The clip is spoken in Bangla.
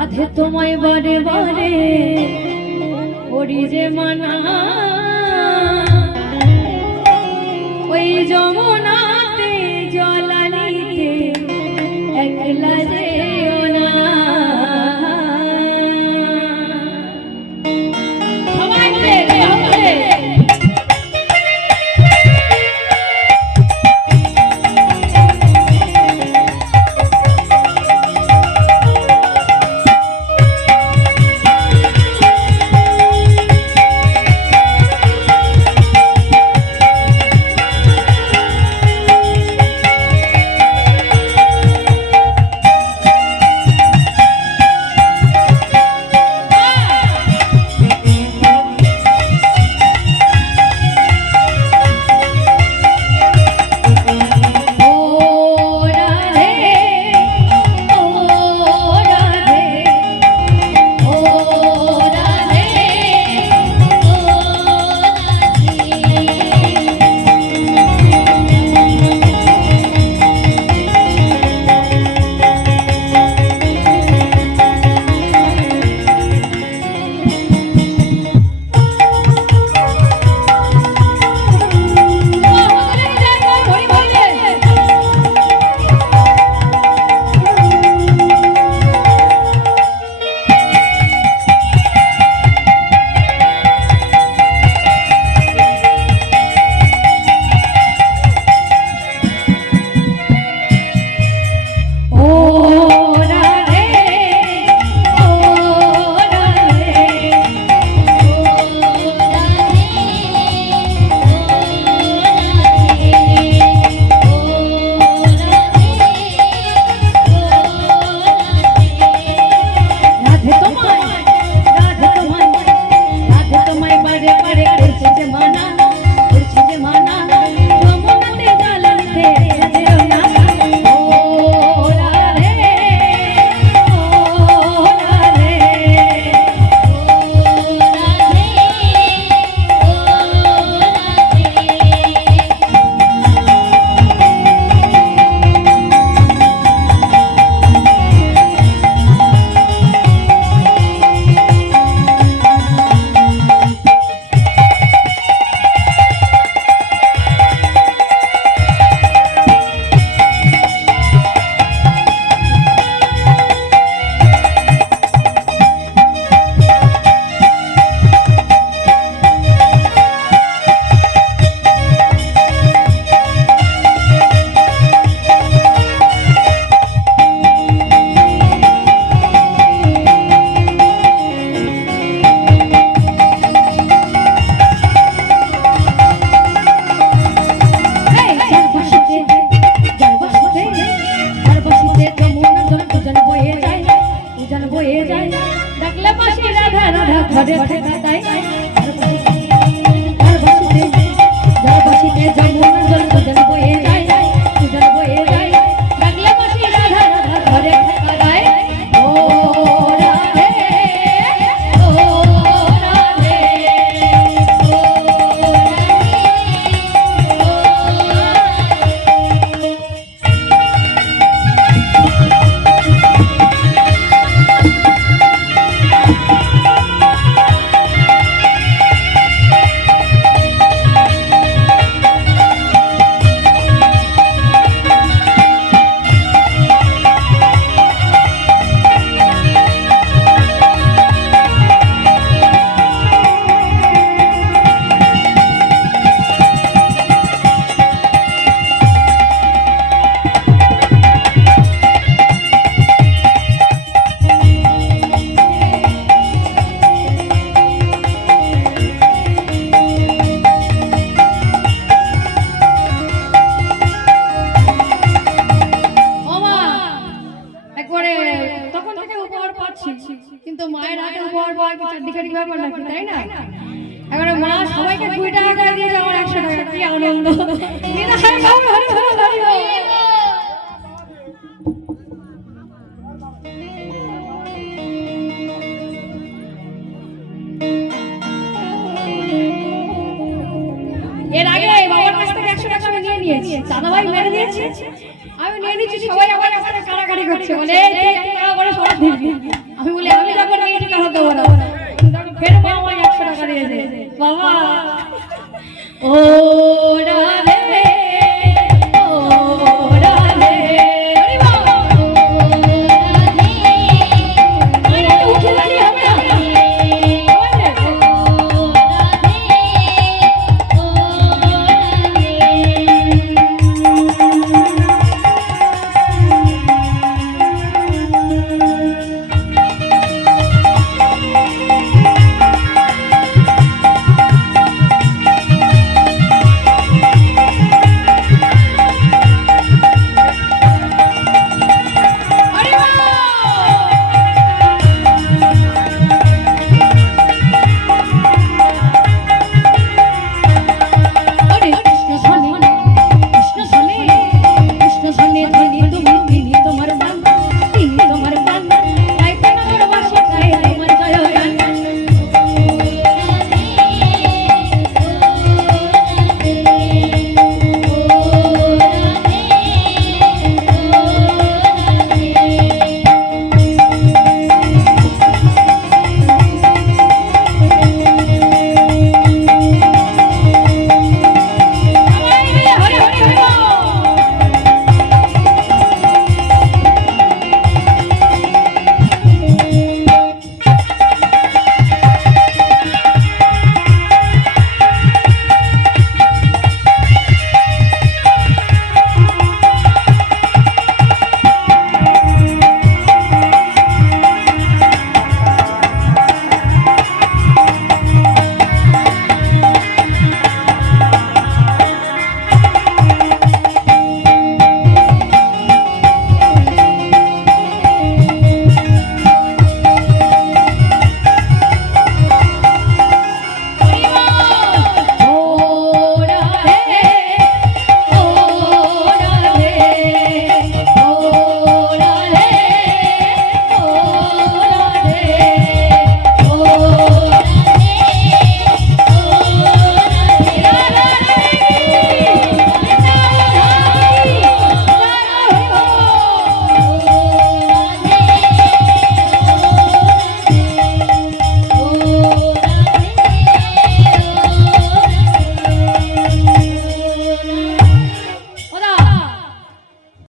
রাধে তোমায় বারে বারে করি যে মানা, ওই যমুনাতে জলানিতে একলা যেও না। সবাই মিলে হবে ঘরে ঠেকাতাই আর বসিতে যমুনা জল দুজন বয়ে যায়, দুজন বয়ে যায়, ডাকলে বাসি রাধা রাধা ঘরে ঠেকাতাই। ও রাধে ও রাধে ও কিন্তু মায়ের হাতে উপহার পাওয়া কি চারদিকারি ব্যাপার নাকি, তাই না? এবারে মা সবাইকে 2 টাকা করে দিয়ে আমার 100 টাকা, কি আনন্দ! এর আগে বাবার কাছ থেকে 100 টাকা নিয়ে নিয়েছি, দাদা ভাই মেরে দিয়েছে। আমি নিয়ে নিচ্ছি, সবাই আমার কাছে কাড়াকাড়ি করছে, বলে এই তুই টাকা করে সবাই দিবি। আমি বলি আমি যখন নিয়েছি টাকা দেবো না, ফের মা আমায় 100 টাকা দিয়েছে বাবা। ও